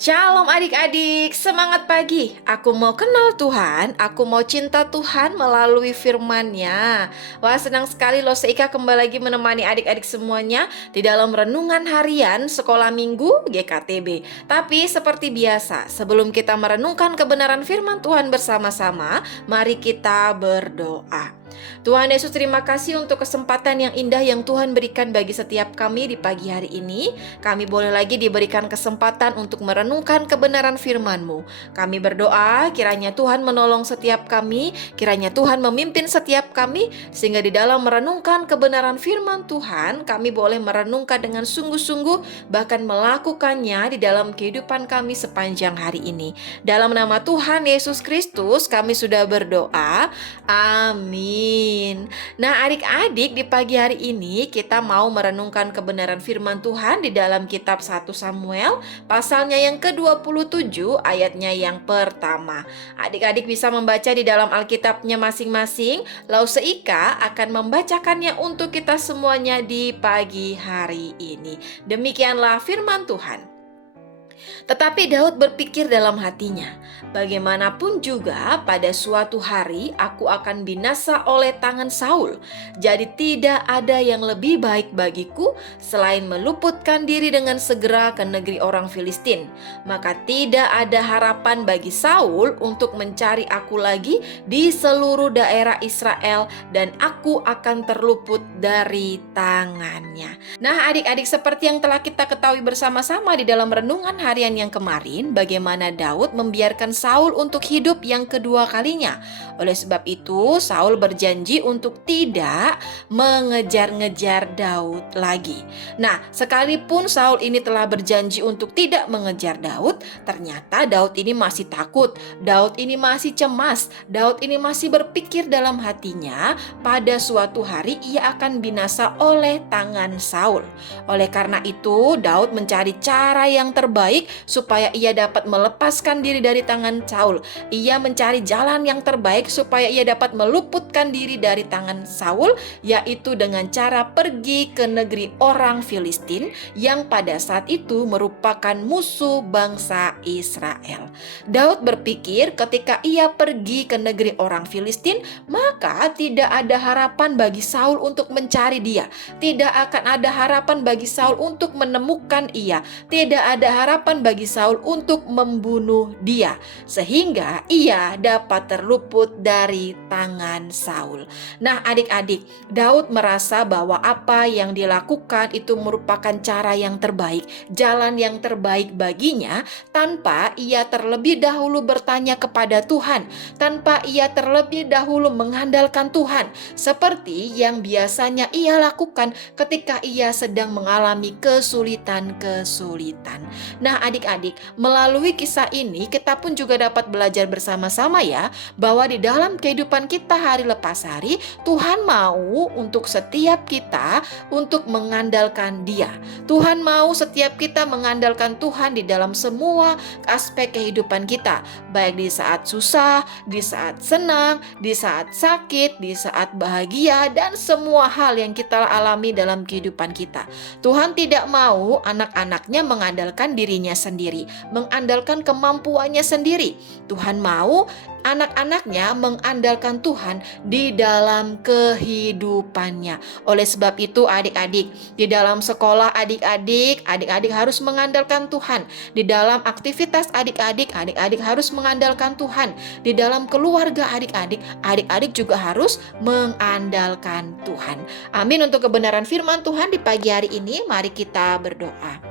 Shalom adik-adik, semangat pagi. Aku mau kenal Tuhan, aku mau cinta Tuhan melalui firman-Nya. Wah, senang sekali loh Seika kembali lagi menemani adik-adik semuanya di dalam renungan harian sekolah minggu GKTB. Tapi seperti biasa, sebelum kita merenungkan kebenaran firman Tuhan bersama-sama, mari kita berdoa. Tuhan Yesus, terima kasih untuk kesempatan yang indah yang Tuhan berikan bagi setiap kami di pagi hari ini. Kami boleh lagi diberikan kesempatan untuk merenungkan kebenaran firman-Mu. Kami berdoa kiranya Tuhan menolong setiap kami, kiranya Tuhan memimpin setiap kami, sehingga di dalam merenungkan kebenaran firman Tuhan, kami boleh merenungkan dengan sungguh-sungguh, bahkan melakukannya di dalam kehidupan kami sepanjang hari ini. Dalam nama Tuhan Yesus Kristus kami sudah berdoa. Amin. Nah, adik-adik, di pagi hari ini kita mau merenungkan kebenaran firman Tuhan di dalam kitab 1 Samuel, pasalnya yang ke-27, ayatnya yang pertama. Adik-adik bisa membaca di dalam Alkitabnya masing-masing, lalu Seika akan membacakannya untuk kita semuanya di pagi hari ini. Demikianlah firman Tuhan. Tetapi Daud berpikir dalam hatinya, bagaimanapun juga pada suatu hari aku akan binasa oleh tangan Saul. Jadi tidak ada yang lebih baik bagiku selain meluputkan diri dengan segera ke negeri orang Filistin. Maka tidak ada harapan bagi Saul untuk mencari aku lagi di seluruh daerah Israel, dan aku akan terluput dari tangannya. Nah, adik-adik, seperti yang telah kita ketahui bersama-sama di dalam renungan harian yang kemarin, bagaimana Daud membiarkan Saul untuk hidup yang kedua kalinya. Oleh sebab itu, Saul berjanji untuk tidak mengejar-ngejar Daud lagi. Nah, sekalipun Saul ini telah berjanji untuk tidak mengejar Daud, ternyata Daud ini masih takut, Daud ini masih cemas, Daud ini masih berpikir dalam hatinya pada suatu hari ia akan binasa oleh tangan Saul. Oleh karena itu, Daud mencari cara yang terbaik supaya ia dapat melepaskan diri dari tangan Saul. Ia mencari jalan yang terbaik supaya ia dapat meluputkan diri dari tangan Saul, yaitu dengan cara pergi ke negeri orang Filistin yang pada saat itu merupakan musuh bangsa Israel. Daud berpikir ketika ia pergi ke negeri orang Filistin, maka tidak ada harapan bagi Saul untuk mencari dia. Tidak akan ada harapan bagi Saul untuk menemukan ia. Tidak ada harapan bagi Saul untuk membunuh dia, sehingga ia dapat terluput dari tangan Saul. Nah, adik-adik, Daud merasa bahwa apa yang dilakukan itu merupakan cara yang terbaik, jalan yang terbaik baginya, tanpa ia terlebih dahulu bertanya kepada Tuhan, tanpa ia terlebih dahulu mengandalkan Tuhan, seperti yang biasanya ia lakukan ketika ia sedang mengalami kesulitan-kesulitan. Nah, adik-adik, melalui kisah ini kita pun juga dapat belajar bersama-sama ya, bahwa di dalam kehidupan kita hari lepas hari, Tuhan mau untuk setiap kita untuk mengandalkan Dia. Tuhan mau setiap kita mengandalkan Tuhan di dalam semua aspek kehidupan kita, baik di saat susah, di saat senang, di saat sakit, di saat bahagia, dan semua hal yang kita alami dalam kehidupan kita. Tuhan tidak mau anak-anaknya mengandalkan dirinya sendiri, mengandalkan kemampuannya sendiri. Tuhan mau anak-anaknya mengandalkan Tuhan di dalam kehidupannya. Oleh sebab itu, adik-adik, di dalam sekolah adik-adik harus mengandalkan Tuhan. Di dalam aktivitas adik-adik harus mengandalkan Tuhan. Di dalam keluarga adik-adik juga harus mengandalkan Tuhan. Amin. Untuk kebenaran firman Tuhan di pagi hari ini, mari kita berdoa.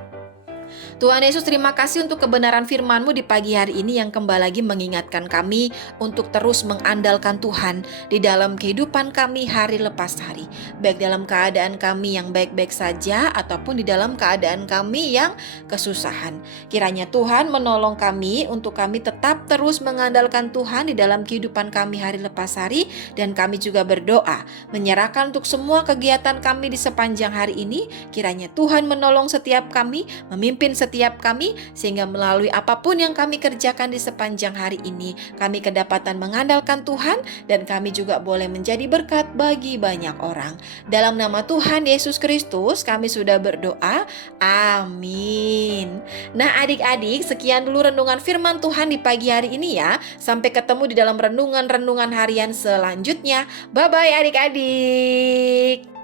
Tuhan Yesus, terima kasih untuk kebenaran firman-Mu di pagi hari ini yang kembali lagi mengingatkan kami untuk terus mengandalkan Tuhan di dalam kehidupan kami hari lepas hari. Baik dalam keadaan kami yang baik-baik saja ataupun di dalam keadaan kami yang kesusahan. Kiranya Tuhan menolong kami untuk kami tetap terus mengandalkan Tuhan di dalam kehidupan kami hari lepas hari. Dan kami juga berdoa menyerahkan untuk semua kegiatan kami di sepanjang hari ini. Kiranya Tuhan menolong setiap kami, memimpin setiap setiap kami, sehingga melalui apapun yang kami kerjakan di sepanjang hari ini, kami kedapatan mengandalkan Tuhan, dan kami juga boleh menjadi berkat bagi banyak orang. Dalam nama Tuhan Yesus Kristus, kami sudah berdoa. Amin. Nah, adik-adik, sekian dulu renungan firman Tuhan di pagi hari ini ya. Sampai ketemu di dalam renungan-renungan harian selanjutnya. Bye-bye adik-adik.